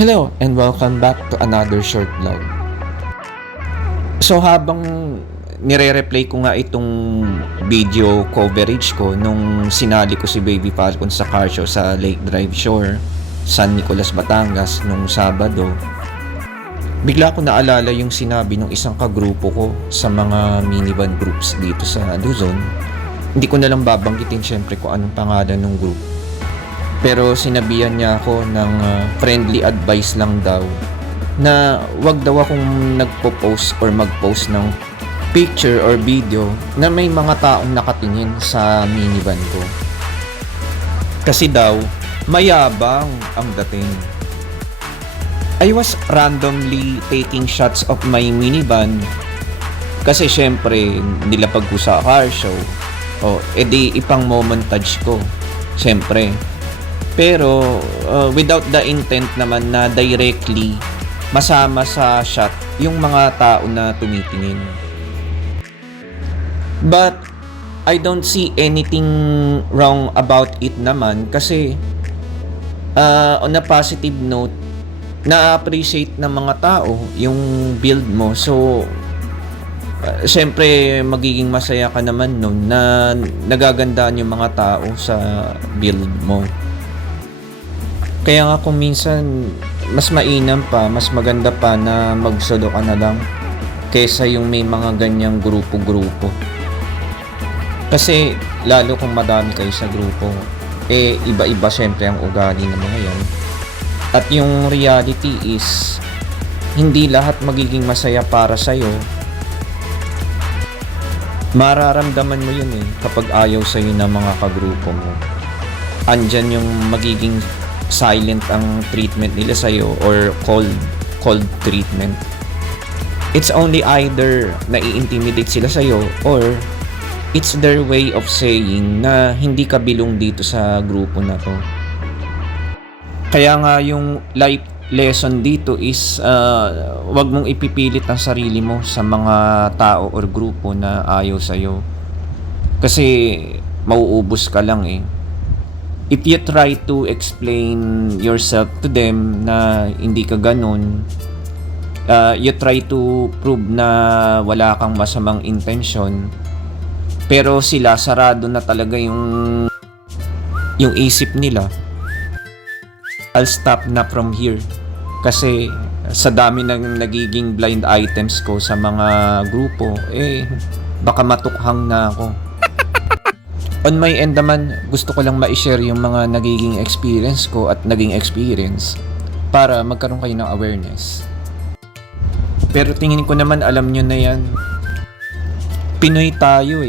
Hello and welcome back to another short vlog. So habang nire-replay ko nga itong video coverage ko nung sinali ko si Baby Falcon sa car show sa Lake Drive Shore, San Nicolas, Batangas nung Sabado, bigla ko naalala yung sinabi ng isang kagrupo ko sa mga minivan groups dito sa Luzon. Hindi ko na lang babanggitin syempre kung anong pangalan ng group. Pero sinabihan niya ako ng friendly advice lang daw na wag daw akong nagpo-post or mag-post ng picture or video na may mga taong nakatingin sa minivan ko. Kasi daw, mayabang ang dating. I was randomly taking shots of my minivan kasi syempre nilapag ko sa car show. Edi ipang montage ko. Syempre. Pero without the intent naman na directly masama sa shot yung mga tao na tumitingin. But I don't see anything wrong about it naman kasi on a positive note, na-appreciate ng mga tao yung build mo. So syempre magiging masaya ka naman nun na nagagandaan yung mga tao sa build mo. Kaya nga kung minsan mas mainam pa, mas maganda pa na magsolo ka na lang kesa yung may mga ganyang grupo-grupo. Kasi lalo kung madami kayo sa grupo, iba-iba syempre ang ugali ng mga yan. At yung reality is hindi lahat magiging masaya para sa'yo. Mararamdaman mo yun kapag ayaw sa'yo ng mga kagrupo mo. Andyan yung magiging silent ang treatment nila sa'yo or cold treatment. It's only either nai-intimidate sila sa'yo or it's their way of saying na hindi ka bilong dito sa grupo na to. Kaya nga yung life lesson dito is wag mong ipipilit ang sarili mo sa mga tao or grupo na ayaw sa'yo. Kasi mauubos ka lang If you try to explain yourself to them na hindi ka ganun, you try to prove na wala kang masamang intention, pero sila sarado na talaga yung isip nila. I'll stop na from here kasi sa dami ng nagiging blind items ko sa mga grupo, baka matukhang na ako. On my end naman, gusto ko lang ma-share yung mga nagiging experience ko at naging experience para magkaroon kayo ng awareness. Pero tingin ko naman alam nyo na yan. Pinoy tayo